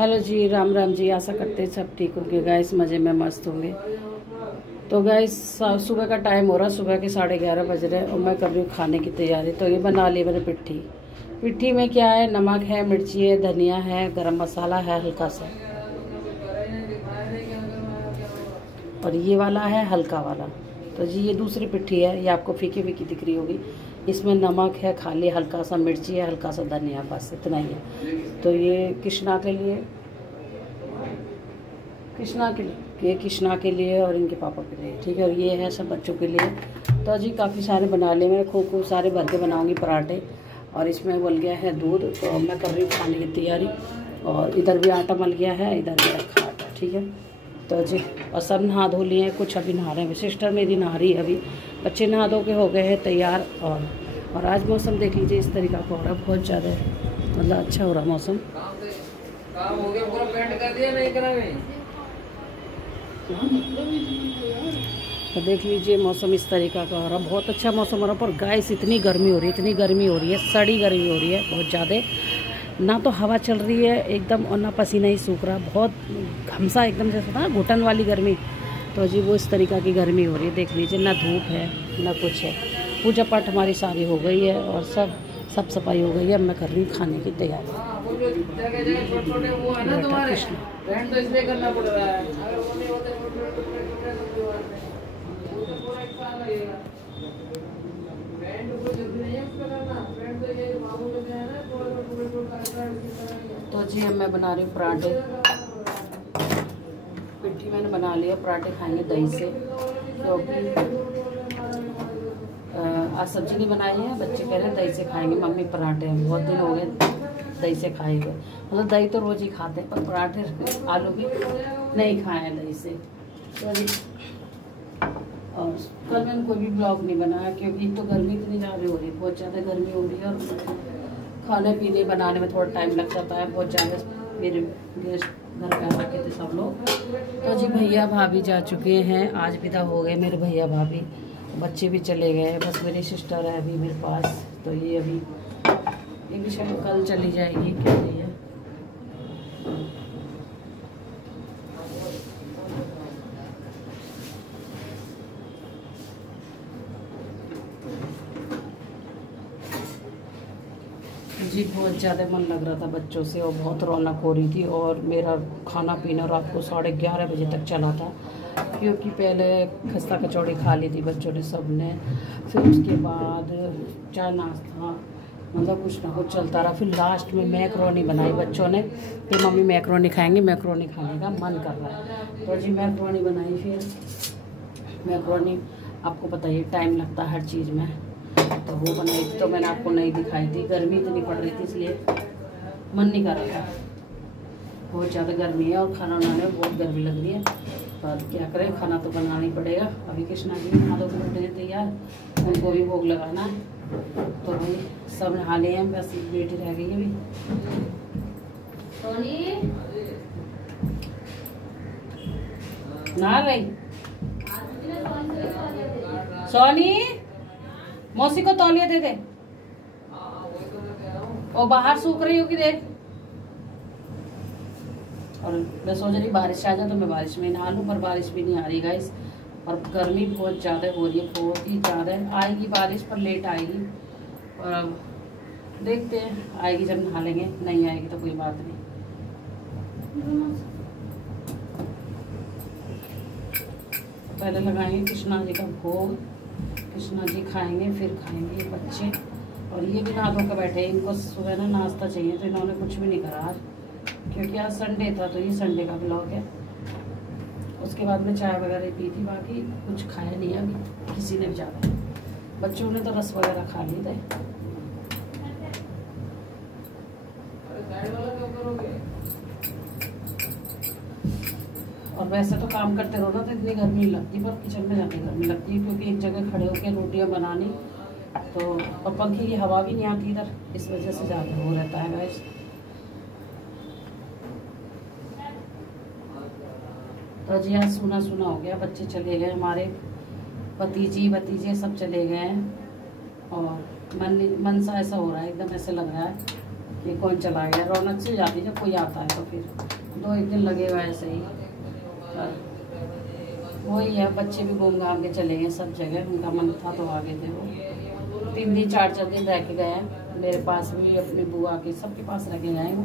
Hello जी, राम राम जी। आशा करते हैं सब ठीक होंगे गाइस, मज़े में मस्त होंगे। तो गाइस सुबह का टाइम हो रहा, सुबह के 11:30 बज रहे हैं और मैं कर रही हूँ खाने की तैयारी। तो ये बना ली मैंने पिट्ठी। पिट्ठी में क्या है, नमक है, मिर्ची है, धनिया है, गरम मसाला है हल्का सा, और ये वाला है हल्का वाला। तो जी ये दूसरी पिट्ठी है, ये आपको फीकी फीकी दिख रही होगी। इसमें नमक है खाली, हल्का सा मिर्ची है, हल्का सा धनिया, बस इतना ही है। तो ये कृष्णा के लिए, कृष्णा के लिए और इनके पापा के लिए, ठीक है। और ये है सब बच्चों के लिए। तो जी काफ़ी सारे बना लिए मैं, खूब सारे भर के बनाऊँगी पराठे। और इसमें उबल गया है दूध, तो मैं कर रही हूँ खाने की तैयारी। और इधर भी आटा मल गया है, इधर भी रखा आटा, ठीक है। तो जी और सब नहा धो लिए हैं, कुछ अभी नहा रहे हैं। सिस्टर मेरी नहा रही है अभी, बच्चे नहा धो के हो गए हैं तैयार। और आज मौसम देख लीजिए इस तरीका का हो रहा है, बहुत ज़्यादा मतलब अच्छा हो रहा मौसम। काम हो गया पूरा, पेंट कर दिया नहीं करा मैं। तो देख लीजिए मौसम इस तरीका का हो रहा, बहुत अच्छा मौसम हो रहा। पर गाइस इतनी गर्मी हो रही है, इतनी गर्मी हो रही है, सड़ी गर्मी हो रही है बहुत ज़्यादा। ना तो हवा चल रही है एकदम, और ना पसीना ही सूख रहा, बहुत घमसा एकदम जैसा था घुटन वाली गर्मी। तो जी वो इस तरीका की गर्मी हो रही है, देख लीजिए। ना धूप है ना कुछ है। पूजा पाठ हमारी सारी हो गई है और सब सफाई हो गई है। अब मैं कर रही हूँ खाने की तैयारी। छोटे वो है ना तुम्हारे, पेंट तो इसलिए करना पड़ रहा है। अगर वो नहीं होते तो जी अब मैं बना रही हूँ पराठे। पिट्ठी मैंने बना लिया, पराठे खाएंगे दही से, क्योंकि आज सब्जी नहीं बनाई है। बच्चे कह रहे हैं दही से खाएंगे मम्मी पराठे, बहुत दिन हो गए दही से खाए हुए। मतलब दही तो रोज़ ही खाते हैं, पर पराठे आलू भी नहीं खाए हैं दही से। और कल मैंने कोई भी ब्लॉग नहीं बनाया, क्योंकि तो गर्मी इतनी ज़्यादा हो रही है, बहुत ज़्यादा गर्मी हो रही है। और खाने पीने बनाने में थोड़ा टाइम लग जाता है बहुत ज़्यादा। मेरे गेस्ट घर पे आके थे सब लोग। तो जी भैया भाभी जा चुके हैं, आज विदा हो गए मेरे भैया भाभी, बच्चे भी चले गए, बस मेरी सिस्टर है अभी मेरे पास। तो ये अभी ये भी शायद कल चली जाएगी, क्या नहीं है। जी बहुत ज़्यादा मन लग रहा था बच्चों से, और बहुत रौनक हो रही थी। और मेरा खाना पीना रात को 11:30 बजे तक चला था, क्योंकि पहले खस्ता कचौड़ी खा ली थी बच्चों ने सब ने। फिर उसके बाद चाय नाश्ता, मतलब कुछ ना कुछ चलता रहा। फिर लास्ट में मैक्रोनी बनाई बच्चों ने कि मम्मी मैक्रोनी खाएंगे, मैक्रोनी खाने का मन कर रहा है। तो जी मैक्रोनी बनाई। फिर मैक्रोनी आपको पता ही टाइम लगता है हर चीज़ में, तो वो बनाई थी। तो मैंने आपको नहीं दिखाई थी, गर्मी इतनी पड़ रही थी इसलिए मन नहीं कर रहा था। बहुत ज़्यादा गर्मी है और खाना बनाने में बहुत गर्मी लग रही है, पर क्या करें, खाना तो बनाना ही पड़ेगा। अभी कृष्णा जी नहा धो के बैठे हैं तैयार, उनको भी भोग लगाना है। तो भाई सब नहा लिए हैं, बस बेटी रह गई है अभी। नहा गई सोनी, मौसी को तौलिया दे दे, और बाहर सूख रही होगी देख। और मैं सोच रही बारिश आ जाए तो मैं बारिश में नहा लूँ, पर बारिश भी नहीं आ रही गाइस। और गर्मी बहुत ज़्यादा हो रही है, बहुत ही ज़्यादा। आएगी बारिश पर लेट आएगी, और देखते हैं आएगी जब नहा लेंगे, नहीं आएगी तो कोई बात नहीं। पहले लगाएंगे कृष्णा जी का भोग, कृष्णा जी खाएंगे, फिर खाएंगे बच्चे। और ये भी नहा धो के बैठे, इनको सुबह ना नाश्ता चाहिए, तो इन्होंने कुछ भी नहीं करा आज, क्योंकि आज संडे था। तो ये संडे का ब्लॉग है। उसके बाद में चाय वगैरह पी थी, बाकी कुछ खाया नहीं अभी किसी ने भी ज़्यादा। बच्चों ने तो रस वगैरह खा लिए थे। और वैसे तो काम करते रहो ना तो इतनी गर्मी नहीं लगती, पर किचन में जाके गर्मी लगती है, क्योंकि एक जगह खड़े होकर रोटियां बनानी, तो और पंखे की हवा भी नहीं आती इधर, इस वजह से ज़्यादा वो रहता है गाइस। तो जी आज सूना सूना हो गया, बच्चे चले गए, हमारे भतीजे सब चले गए हैं। और मन सा ऐसा हो रहा है, एकदम ऐसे लग रहा है कि कौन चला गया। रौनक से जाती जब कोई आता है तो फिर 2-1 दिन लगेगा ऐसे ही। वही है, बच्चे भी घूम घाम के चले गए सब जगह, उनका मन था तो आ गए थे वो। 3 दिन 4 दिन रह के गए हैं मेरे पास भी, अपनी बुआ के सबके पास रह के गए वो।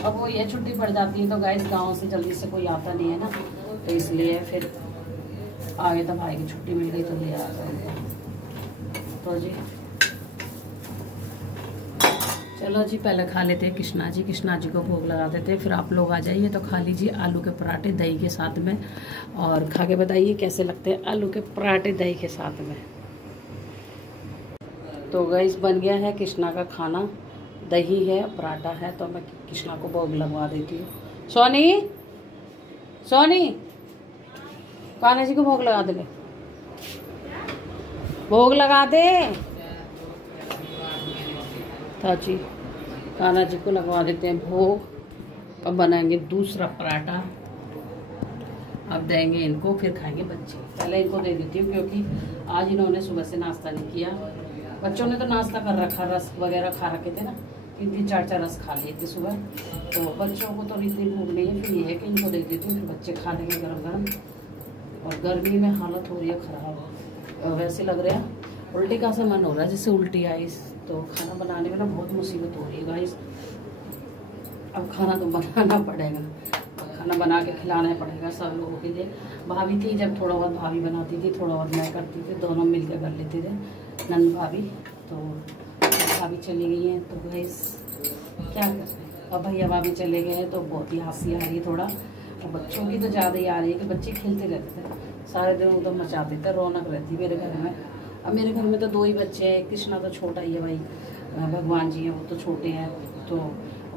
अब वो ये छुट्टी पड़ जाती है तो गाइस गांव से जल्दी से कोई आता नहीं है ना, तो इसलिए फिर आगे तो भाई की छुट्टी मिल गई तो ले आ गए। तो जी चलो जी, पहले खा लेते हैं कृष्णा जी को भोग लगा देते हैं, फिर आप लोग आ जाइए तो खा लीजिए आलू के पराठे दही के साथ में, और खा के बताइए कैसे लगते हैं आलू के पराठे दही के साथ में। तो गाइस बन गया है कृष्णा का खाना, दही है पराठा है, तो मैं कृष्णा को भोग लगवा देती हूँ। सोनी कान्हा जी को भोग लगा दे, भोग लगा दे। तो जी कान्हा जी को लगवा देते हैं भोग। अब बनाएंगे दूसरा पराठा, अब देंगे इनको, फिर खाएंगे बच्चे। पहले इनको दे देती हूँ क्योंकि आज इन्होंने सुबह से नाश्ता नहीं किया। बच्चों ने तो नाश्ता कर रखा, रस वगैरह खा रखे थे ना, 3-3 4-4 रस खा लिए थे सुबह, तो बच्चों को तो इतनी भूख नहीं है। फिर ये है कि इनको दे देती हूँ, फिर बच्चे खा लेंगे गरम गरम। और गर्मी में हालत हो रही है ख़राब, और वैसे लग रहा है उल्टी का सा मन हो रहा है, जैसे उल्टी आई। तो खाना बनाने में ना बहुत मुसीबत हो रही है गाइस। अब खाना तो बनाना पड़ेगा, खाना बना के खिलाना पड़ेगा सब लोगों के लिए। भाभी थी जब थोड़ा बहुत भाभी बनाती थी, थोड़ा बहुत मैं करती थी, दोनों मिलकर कर लेते थे नंद भाभी। तो भाभी चली गई हैं तो गाइस क्या कर रहे हैं, अब भैया भाभी चले गए हैं तो बहुत ही हंसी आ रही है थोड़ा। और बच्चों की तो ज़्यादा ही आ रही है कि बच्चे खेलते रहते थे सारे दिन, उधर मचाते थे, रौनक रहती मेरे घर में। अब मेरे घर में तो 2 ही बच्चे हैं, कृष्णा तो छोटा ही है भाई, भगवान जी हैं वो तो छोटे हैं, तो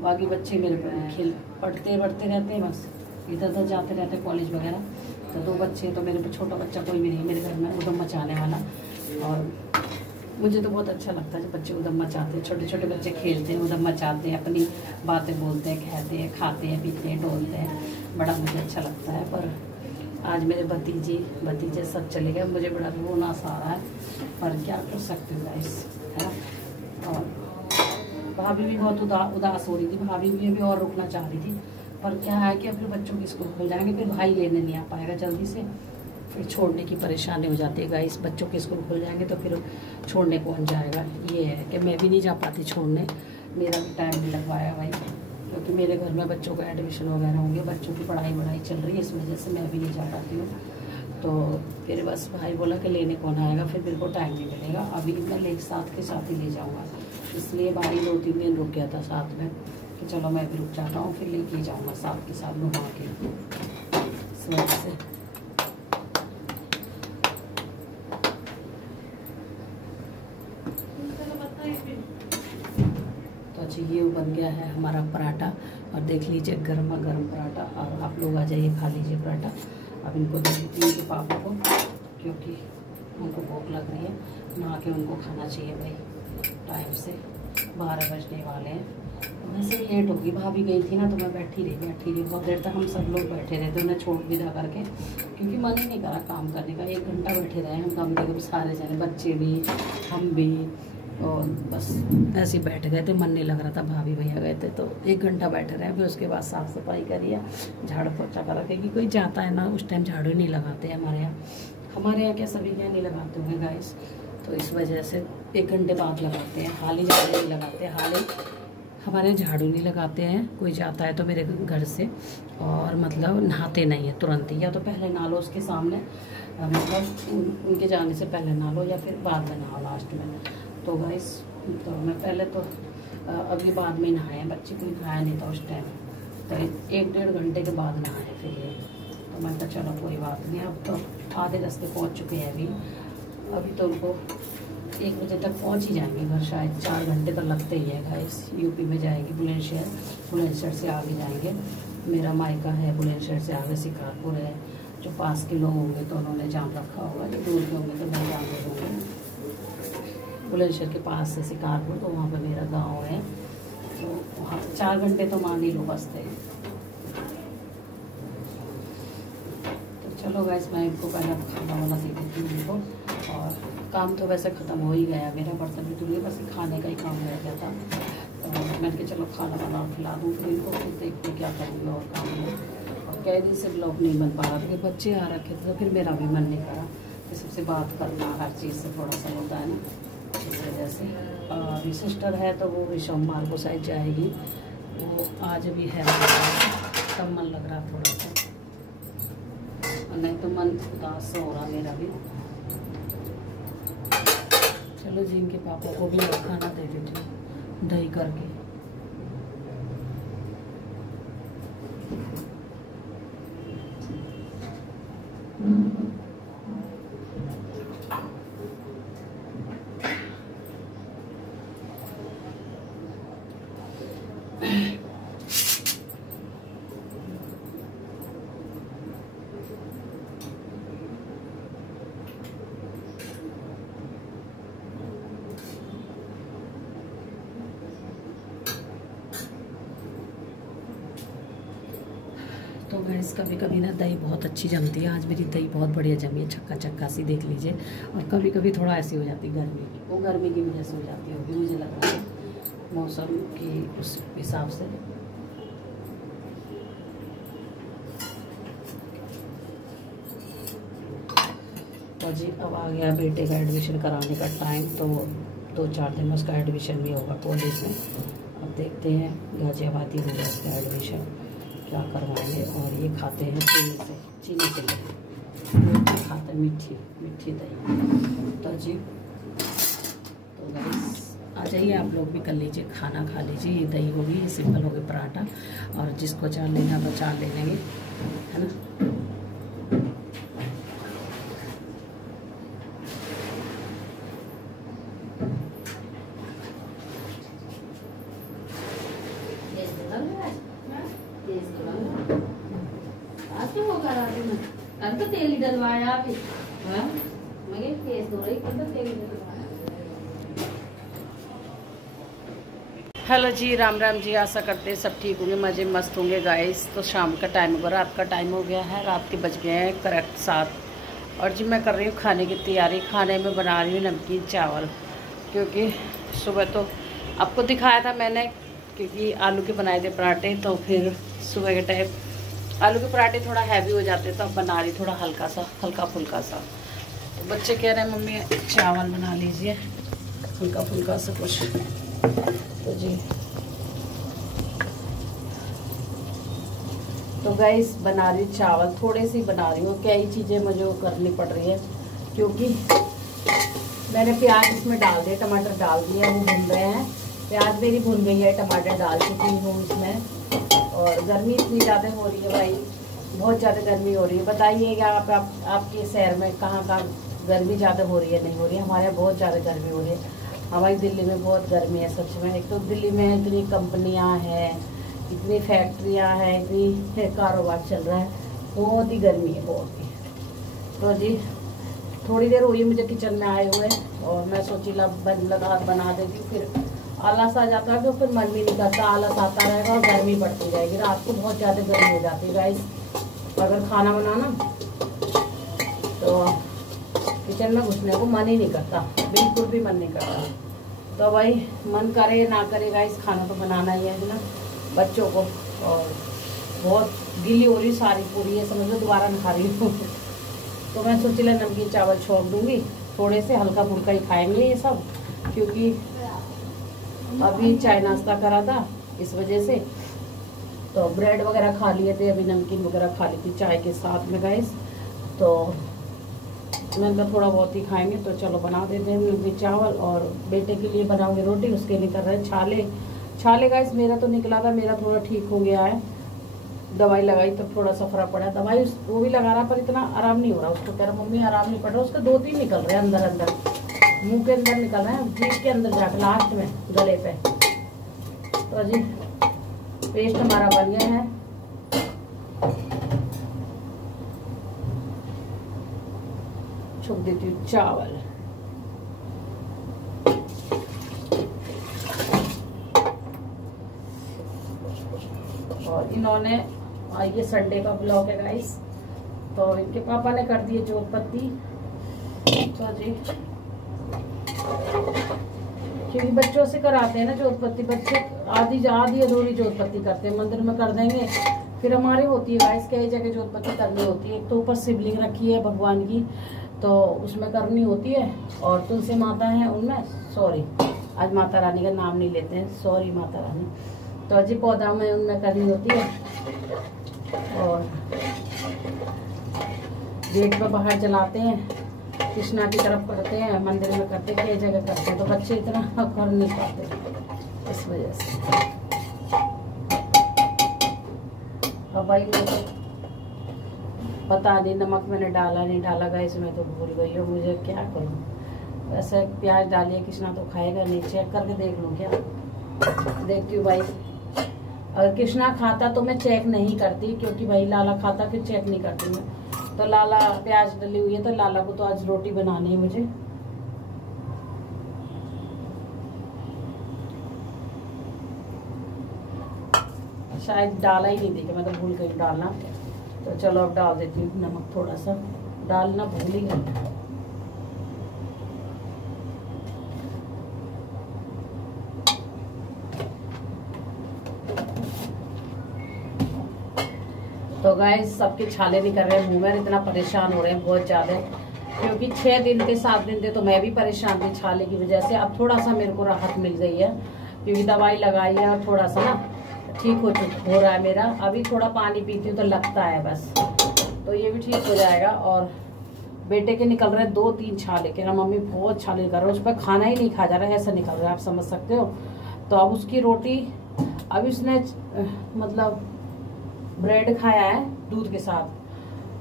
बाकी बच्चे मेरे पढ़ते रहते हैं, बस इधर उधर जाते रहते हैं कॉलेज वगैरह। तो 2 बच्चे तो मेरे छोटा बच्चा कोई भी नहीं मेरे घर में उधम मचाने वाला। और मुझे तो बहुत अच्छा लगता है जब बच्चे उधम मचाते हैं, छोटे छोटे बच्चे खेलते हैं, उधम मचाते हैं, अपनी बातें बोलते हैं, कहते हैं, खाते हैं, पीते हैं, डोलते हैं, बड़ा मुझे अच्छा लगता है। पर आज मेरे भतीजे सब चले गए, मुझे बड़ा रोना सा आ रहा है, पर क्या कर सकते हो गाइस, है ना। और भाभी भी बहुत उदास हो रही थी, भाभी भी अभी और रुकना चाह रही थी, पर क्या है कि फिर बच्चों के स्कूल खुल जाएंगे, फिर भाई लेने नहीं आ पाएगा जल्दी से, फिर छोड़ने की परेशानी हो जाती है गाइस। बच्चों के स्कूल खुल जाएंगे तो फिर छोड़ने कौन जाएगा। ये है कि मैं भी नहीं जा पाती छोड़ने, मेरा भी टाइम नहीं लग पाया भाई, क्योंकि मेरे घर में बच्चों का एडमिशन वगैरह होंगे, बच्चों की पढ़ाई चल रही है, इस वजह से मैं भी नहीं जा पाती हूँ। तो फिर बस भाई बोला कि लेने कौन आएगा, फिर मेरे को टाइम नहीं मिलेगा, अभी मैं साथ के साथ ही ले जाऊँगा। इसलिए भाई 2-3 दिन रुक गया था साथ में कि चलो मैं भी रुक जाता हूँ, फिर लेके जाऊँगा साथ के साथ घुमा के इस वजह से। ये बन गया है हमारा पराठा, और देख लीजिए गर्मा गर्म पराठा, और आप लोग आ जाइए खा लीजिए पराठा। अब इनको दे देती हूँ उनके पापा को, क्योंकि उनको भूख लग रही है, नहा के उनको खाना चाहिए भाई टाइम से। 12 बजने वाले हैं, वैसे लेट होगी, भाभी गई थी ना तो मैं बैठी रही बहुत देर तक, हम सब लोग बैठे रहे थे उन्हें छोड़ विदा करके, क्योंकि मन ही नहीं करा काम करने का। 1 घंटा बैठे रहे हम कम से कम सारे जने, बच्चे भी हम भी, और बस ऐसे ही बैठ गए थे, मन नहीं लग रहा था। भाभी भैया गए थे तो 1 घंटा बैठे रहे, फिर उसके बाद साफ़ सफाई करिए, झाड़ू पोछा करा, क्योंकि कोई जाता है ना उस टाइम झाड़ू नहीं लगाते हैं हमारे यहाँ क्या सभी क्या नहीं लगाते होंगे गाइस, तो इस वजह से 1 घंटे बाद लगाते हैं। हाल ही झाड़ू नहीं लगाते, हाल ही हमारे यहाँ झाड़ू नहीं लगाते हैं। कोई जाता है तो मेरे घर से, और मतलब नहाते नहीं है तुरंत ही, या तो पहले नहा लो उसके सामने, मतलब उनके जाने से पहले नहा लो, या फिर बाद में नहाओ लास्ट में। तो गाइस तो मैं पहले तो अभी बाद में नहाए, बच्चे कोई नहाया नहीं था उस टाइम, तो 1-1.5 घंटे के बाद नहाए फिर ये। तो मैं तो चलो कोई बात नहीं, अब तो आधे रास्ते पहुंच चुके हैं अभी तो उनको 1 बजे तक पहुंच ही जाएंगे घर, शायद 4 घंटे तो लगते ही है गाइस। यूपी में जाएगी बुलंदशहर से आगे जाएंगे, मेरा मायका है बुलंदशहर से आगे शिकारपुर है। जो पास के लोग होंगे तो उन्होंने जान रखा होगा, जो दूर के होंगे तो मैं जान दे दूँगी। बुलंदशहर के पास से शिकारपुर, तो वहाँ पे मेरा गांव है, तो वहाँ 4 घंटे तो मान ही लो बसते हैं। तो चलो गाइस मैं इनको पहले खाना वाना दे देती हूँ इनको, और काम तो वैसे ख़त्म हो ही गया मेरा, बर्तन भी धुल गए, बस खाने का ही काम रह गया था। मैंने कहा चलो खाना बना खिला दूँ, फिर इनको फिर देखते क्या करूँगी और काम में। और कैदी से ब्लॉग नहीं बन पा रहा था कि बच्चे आ रखे थे, तो फिर मेरा भी मन नहीं करा कि सबसे बात करना, हर चीज़ से थोड़ा सा होता है ना, इस वजह से। अभी सिस्टर है तो वो भी सोमवार को शायद जाएगी, वो आज भी है, तब मन लग रहा थोड़ा सा, नहीं तो मन उदास हो रहा मेरा भी। चलो जी, इनके पापा को भी खाना दे देती हूँ दही करके। तो गैस कभी कभी ना दही बहुत अच्छी जमती है, आज मेरी दही बहुत बढ़िया जमी है, छक्का छक्का सी देख लीजिए। और कभी कभी थोड़ा ऐसी हो जाती है गर्मी की, वो गर्मी की वजह से हो जाती होगी, मुझे लग रहा है मौसम की उस हिसाब से। तो जी अब आ गया बेटे का एडमिशन कराने का टाइम, तो 2-4 दिन में उसका एडमिशन भी होगा कॉलेज में। अब देखते हैं, गाजियाबाद ही होगा उसका एडमिशन, क्या करवाएंगे। और ये खाते हैं चीनी से रोटी खाते हैं, मीठी दही। तो जी तो गाइस आ जाइए, आप लोग भी कर लीजिए, खाना खा लीजिए। ये दही होगी, ये सिंपल होगी पराठा, और जिसको चार लेना तो चार ले लेंगे, है ना। तो तेल ही डलवाया अभी, मैं केस धो रही, तो तेल ही डलवाया। हेलो जी, राम राम जी, आशा करते हैं सब ठीक होंगे, मज़े मस्त होंगे गाइस। तो शाम का टाइम होगा, रात का टाइम हो गया है, रात के बज गए हैं करेक्ट 7। और जी मैं कर रही हूँ खाने की तैयारी। खाने में बना रही हूँ नमकीन चावल, क्योंकि सुबह तो आपको दिखाया था मैंने, क्योंकि आलू के बनाए थे पराठे, तो फिर सुबह के टाइम आलू के पराठे थोड़ा हैवी हो जाते, तो अब बना रही थोड़ा हल्का सा, हल्का फुल्का सा। तो बच्चे कह रहे हैं मम्मी चावल बना लीजिए, हल्का फुल्का सा कुछ। तो जी तो गाइस बना रही चावल, थोड़े से बना रही हूँ, क्या ही चीज़ें मुझे करनी पड़ रही है, क्योंकि मैंने प्याज इसमें डाल दिए, टमाटर डाल दिए, वो भून रहे हैं। प्याज मेरी भून गई है, टमाटर डाल चुकी हूँ इसमें। और गर्मी इतनी ज़्यादा हो रही है भाई, बहुत ज़्यादा गर्मी हो रही है। बताइएगा आपके शहर में कहाँ गर्मी ज़्यादा हो रही है, नहीं हो रही है। हमारे यहाँ बहुत ज़्यादा गर्मी हो रही है, हमारी दिल्ली में बहुत गर्मी है सच में। एक तो दिल्ली में इतनी कंपनियाँ हैं, इतनी फैक्ट्रियाँ हैं, इतनी कारोबार चल रहा है, बहुत ही गर्मी है, बहुत ही। तो जी थोड़ी देर हुई मुझे किचन में आए हुए, और मैं सोची लगा बना देती हूँ, फिर आलस आ जाता है, तो फिर मन भी नहीं करता, आलस आता रहेगा और गर्मी बढ़ती जाएगी। रात को बहुत ज़्यादा गर्मी हो जाती है गाइस, अगर खाना बनाना तो किचन में घुसने को मन ही नहीं करता, बिल्कुल भी मन नहीं करता। तो भाई मन करे ना करे गाइस, खाना तो बनाना ही है ना बच्चों को। और बहुत गीली हो रही सारी पूरी है, समझ लो दोबारा न खा रही हूँ। तो मैं सोची ला नमकीन चावल छोड़ दूँगी, थोड़े से हल्का फुल्का ही खाएंगे ये सब, क्योंकि अभी चाय नाश्ता करा था इस वजह से। तो ब्रेड वगैरह खा लिए थे, अभी नमकीन वगैरह खा ली थी चाय के साथ में गाइस। तो मैंने कहा थोड़ा बहुत ही खाएंगे, तो चलो बना देते हैं नमकीन चावल। और बेटे के लिए बनाऊंगी रोटी, उसके लिए कर रहे हैं छाले गाइस। मेरा तो निकला था, मेरा थोड़ा ठीक हो गया है, दवाई लगाई तब थोड़ा सा फर्क पड़ा। दवाई वो भी लगा रहा, पर इतना आराम नहीं हो रहा उसको। कह रहा मम्मी आराम नहीं पड़ रहा, उसके 2-3 निकल रहे हैं अंदर, मुंह के अंदर निकल रहे हैं, जीभ के अंदर जाकर लास्ट में गले पे। तो जी पेस्ट हमारा बन गया है, छुप देती हूँ चावल। और इन्होंने ये संडे का ब्लॉग है गाइस, तो इनके पापा ने कर दिए जोत पत्ती। तो जी क्योंकि बच्चों से कराते हैं ना जोतपत्ती, बच्चे आधी आधी अधूरी जोतपत्ती करते हैं, मंदिर में कर देंगे फिर हमारे होती है गाइस कई जगह जोतपत्ती करनी होती है। एक तो ऊपर शिवलिंग रखी है भगवान की तो उसमें करनी होती है, और तुलसी माता है उनमें, सॉरी आज माता रानी का नाम नहीं लेते हैं, सॉरी माता रानी, तो अजी पौधा में उनमें करनी होती है। और गेट पर बाहर जलाते हैं, कृष्णा की तरफ करते हैं, मंदिर में करते कई जगह करते हैं, तो बच्चे इतना कर नहीं पाते इस वजह से। अब भाई मैं तो पता नहीं नमक मैंने डाला नहीं डाला गाइस, मैं तो भूल गई हूँ, मुझे क्या करूँ। वैसे प्याज डालिए कृष्णा तो खाएगा नहीं, चेक करके देख लूँ क्या, देखती हूँ भाई। अगर कृष्णा खाता तो मैं चेक नहीं करती, क्योंकि भाई लाला खाता फिर चेक नहीं करती मैं। तो लाला प्याज डली हुई है तो लाला को तो आज रोटी बनानी है मुझे। शायद डाला ही नहीं देखा, मैं तो भूल गई डालना, तो चलो अब डाल देती हूँ नमक, थोड़ा सा डालना भूल ही गई। तो गाइस सबके छाले नहीं कर रहे हैं मुंह में, इतना परेशान हो रहे हैं बहुत ज़्यादा, क्योंकि 6 दिन थे 7 दिन थे तो मैं भी परेशान थी छाले की वजह से। अब थोड़ा सा मेरे को राहत मिल गई है, क्योंकि दवाई लगाई है और थोड़ा सा ना ठीक हो रहा है मेरा। अभी थोड़ा पानी पीती हूँ तो लगता है बस, तो ये भी ठीक हो जाएगा। और बेटे के निकल रहे 2-3 छाले, कह रहा मम्मी बहुत छाले निकल रहे हैं, उस पर खाना ही नहीं खा जा रहा है, ऐसा निकल रहा है, आप समझ सकते हो। तो अब उसकी रोटी, अब इसने मतलब ब्रेड खाया है दूध के साथ,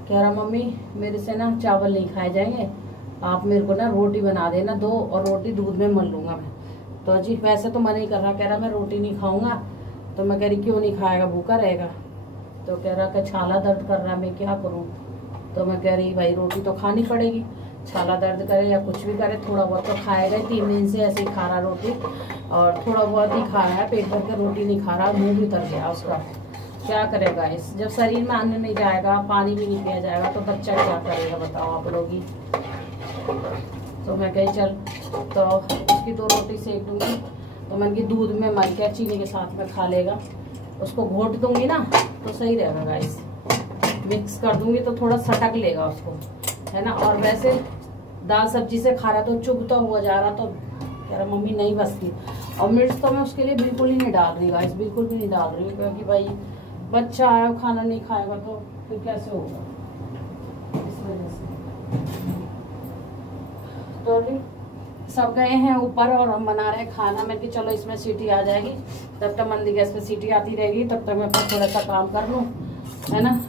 कह रहा मम्मी मेरे से ना चावल नहीं खाए जाएंगे, आप मेरे को ना रोटी बना देना 2 और रोटी दूध में मल लूँगा मैं। तो जी वैसे तो मन ही कर रहा, कह रहा मैं रोटी नहीं खाऊंगा, तो मैं कह रही क्यों नहीं खाएगा, भूखा रहेगा। तो कह रहा कि छाला दर्द कर रहा है, मैं क्या करूं। तो मैं कह रही भाई रोटी तो खानी पड़ेगी, छाला दर्द करे या कुछ भी करे, थोड़ा बहुत तो खाएगा। 3 दिन से ऐसे ही खा रहा रोटी, और थोड़ा बहुत ही खा रहा है, पेट भर के रोटी नहीं खा रहा, मुँह भी उतर गया उसका। क्या करेगा इस, जब शरीर में अन्न नहीं जाएगा, पानी भी नहीं पिया जाएगा, तो बच्चा क्या करेगा बताओ आप लोग ही। तो मैं कही चल तो उसकी 2 रोटी सेक दूंगी, तो मैंने की दूध में मल के चीनी के साथ में खा लेगा, उसको घोट दूंगी ना तो सही रहेगा गाइस। मिक्स कर दूंगी तो थोड़ा सटक लेगा उसको, है ना। और वैसे दाल सब्जी से खा रहा तो चुभता हुआ जा रहा, तो कह रहा मम्मी नहीं बसती। और मिर्च तो मैं उसके लिए बिल्कुल ही नहीं डाल रही गाइस, बिल्कुल भी नहीं डाल रही, क्योंकि भाई बच्चा आया खाना नहीं खाएगा तो फिर कैसे होगा, इस वजह से। तो सब गए हैं ऊपर और हम बना रहे हैं खाना। मैं कि चलो इसमें सीटी आ जाएगी, तब तक मंदी गैस पे सीटी आती रहेगी, तब तक मैं थोड़ा सा काम कर लूँ, है ना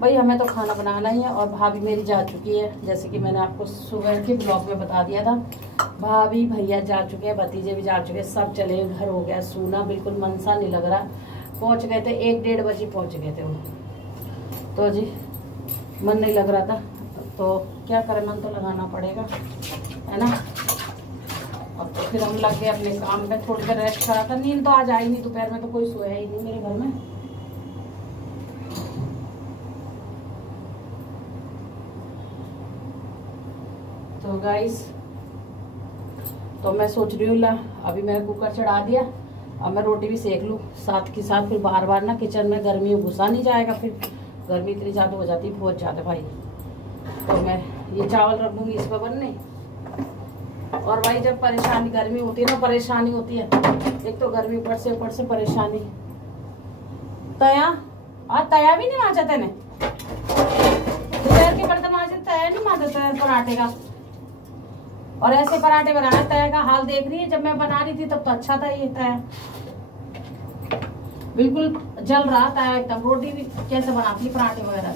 भाई। हमें तो खाना बनाना ही है। और भाभी मेरी जा चुकी है, जैसे कि मैंने आपको सुबह के ब्लॉग में बता दिया था, भाभी भैया जा चुके हैं, भतीजे भी जा चुके हैं, सब चले। घर हो गया सूना, बिल्कुल मन सा नहीं लग रहा। पहुँच गए थे 1-1:30 बजे पहुँच गए थे वो, तो जी मन नहीं लग रहा था, तो क्या करें, मन तो लगाना पड़ेगा, है ना। अब तो फिर हम लग गए अपने काम में, थोड़ी देर रेस्ट करा था। नींद तो आज आई नहीं, दोपहर में तो कोई सोया ही नहीं मेरे घर में। तो गाइस, तो मैं सोच रही हूँ अभी मैंने कुकर चढ़ा दिया, अब मैं रोटी भी सेक लूँ साथ के साथ। फिर बार बार ना किचन में गर्मी में घुसा नहीं जाएगा, फिर गर्मी इतनी ज़्यादा हो जाती है बहुत ज़्यादा भाई। तो मैं ये चावल रख दूँगी इस पर बनने। और भाई जब परेशानी गर्मी होती है ना, परेशानी होती है, एक तो गर्मी ऊपर से परेशानी। तया तया भी नहीं मांजा तेने, दोपहर के बर्तन मांजे, तया नहीं मांजा पराठे का। और ऐसे पराठे बनाना, तया का हाल देख रही है, जब मैं बना रही थी तब तो अच्छा था ये तया, बिल्कुल जल रहा था एकदम। रोटी भी कैसे बनाती है पराठे वगैरह।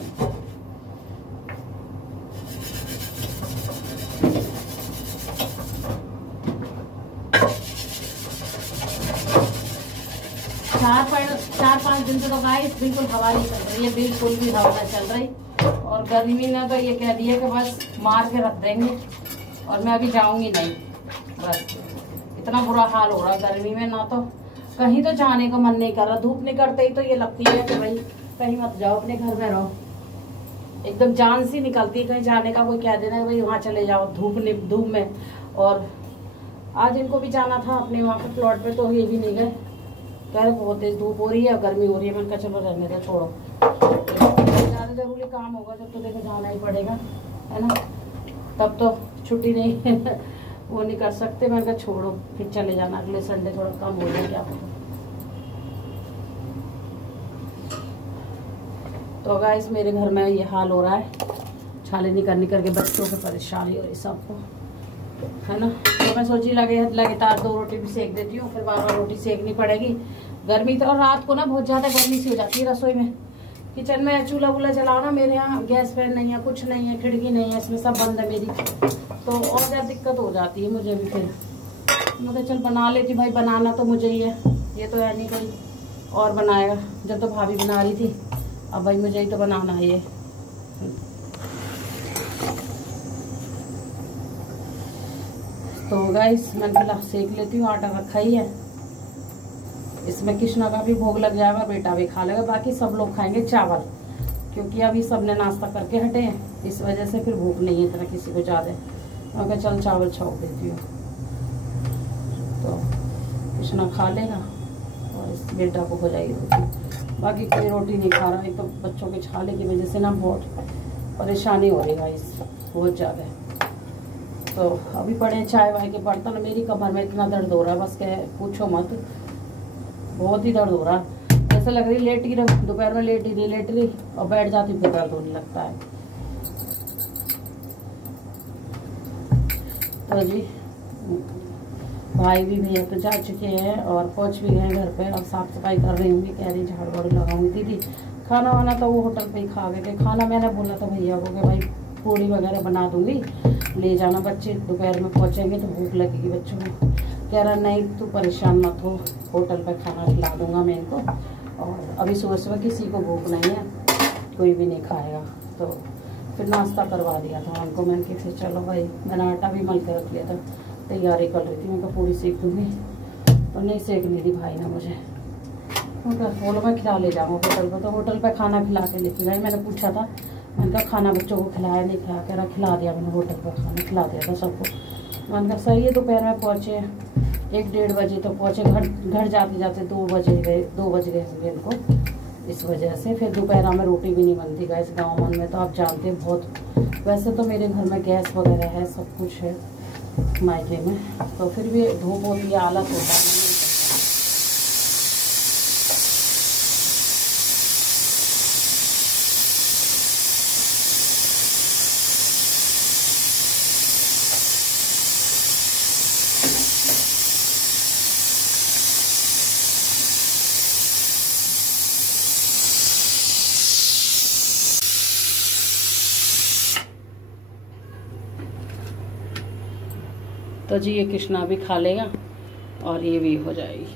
4-5 दिन से तो गाइस बिल्कुल हवा नहीं चल रही है, बिल्कुल भी हवा नहीं चल रही। और गर्मी ने तो ये कह दिया कि बस मार के रख देंगे, और मैं अभी जाऊंगी नहीं। बस इतना बुरा हाल हो रहा गर्मी में, ना तो कहीं तो जाने का मन नहीं कर रहा। धूप निकलते ही तो ये लगती है कि भाई कहीं मत जाओ, अपने घर में रहो। एकदम जान सी निकलती है, कहीं जाने का कोई कह देना भाई वहाँ चले जाओ धूप में। और आज इनको भी जाना था अपने वहाँ पे प्लॉट पे, तो ये भी नहीं गए। कह रहे बहुत तेज धूप हो रही है, गर्मी हो रही है। मैंने कहा चलो रहने दो, छोड़ो, ज़्यादा जरूरी काम होगा जब तो देखो जाना ही पड़ेगा, है ना। तब तो छुट्टी नहीं वो नहीं कर सकते। मैंने कहा छोड़ो, फिर चले जाना अगले संडे, थोड़ा कम हो जाए क्या होगा। तो गाइस मेरे घर में ये हाल हो रहा है, छाले निकल के बच्चों को परेशानी हो रही सबको, है ना। तो मैं सोची लगातार 2 रोटी भी सेक देती हूँ, फिर बार रोटी सेकनी पड़ेगी। गर्मी तो, और रात को ना बहुत ज़्यादा गर्मी सी हो जाती है रसोई में। किचन में चूल्हा वूल्हा जलाओ ना, मेरे यहाँ गैस फैन नहीं है, कुछ नहीं है, खिड़की नहीं है, इसमें सब बंद है मेरी, तो और ज़्यादा दिक्कत हो जाती है मुझे भी। फिर मैं कहा चल बना लेती, भाई बनाना तो मुझे ही है, ये तो है नहीं कोई और बनाएगा। जब तो भाभी बना रही थी, अब भाई मुझे ही तो बनाना है ये। तो गाइस मैंने फिलहाल सेक लेती हूँ, आटा रखा ही है। इसमें कृष्णा का भी भोग लग जाएगा, बेटा भी खा लेगा, बाकी सब लोग खाएंगे चावल, क्योंकि अभी सबने नाश्ता करके हटे हैं, इस वजह से फिर भूख नहीं है इतना किसी को ज़्यादा। मैं कहा चल चावल छौंक देती हूँ, तो कृष्णा खा लेगा और इस बेटा को हो जाएगी रोटी। बाकी कोई रोटी नहीं खा रहा है, तो बच्चों के छाले की वजह से ना बहुत परेशानी हो रही है गाइस, बहुत ज़्यादा। तो अभी पड़े चाय वाय के बर्तन, मेरी कमर में इतना दर्द हो रहा है, बस क्या पूछो मत, बहुत ही दर्द हो रहा है। ऐसा लग रही लेट ही रहो, दोपहर में लेट रही और बैठ जाती फिर दर्द होने लगता है। तो जी भाई भी भैया तो जा चुके हैं और पहुंच भी गए घर पे। अब साफ सफाई कर रही हूँ, कह रही झाड़ू वाड़ू लगाऊंगी। दीदी खाना वाना तो वो होटल पे ही खा गए थे। खाना मैंने बोला था भैया को कि भाई पूड़ी वगैरह बना दूंगी, ले जाना, बच्चे दोपहर में पहुंचेंगे तो भूख लगेगी बच्चों को। कह रहा नहीं तू परेशान मत हो, होटल पे खाना खिला दूंगा मैं इनको। और अभी सुबह किसी को भूख नहीं है, कोई भी नहीं खाएगा। तो फिर नाश्ता करवा दिया था उनको। मैंने कहा चलो भाई, मैंने आटा भी मल के रख लिया था, तैयारी कर रही थी। मैं कहा पूरी सेक दूँगी, तो नहीं सेकनी थी भाई ना मुझे। बोलो मैं खिला ले जाऊँगा होटल पर, तो होटल पर खाना खिला के लेके गए। मैंने पूछा था, मैंने कहा खाना बच्चों को खिलाया नहीं खिलाया, कह रहा खिला दिया मैंने, होटल पर खाना खिला दिया था सबको। मैंने कहा सही है। दोपहर में पहुँचे 1-1:30 बजे तो पहुँचे, घर जाते जाते 2 बज गए इनको, इस वजह से फिर दोपहर में रोटी भी नहीं बनती गैस गाँव मन में, तो आप जानते हैं बहुत। वैसे तो मेरे घर में गैस वगैरह है, सब कुछ है मायके में, तो फिर भी धूप होती है, आलस होता है। तो जी ये कृष्णा भी खा लेगा और ये भी हो जाएगी।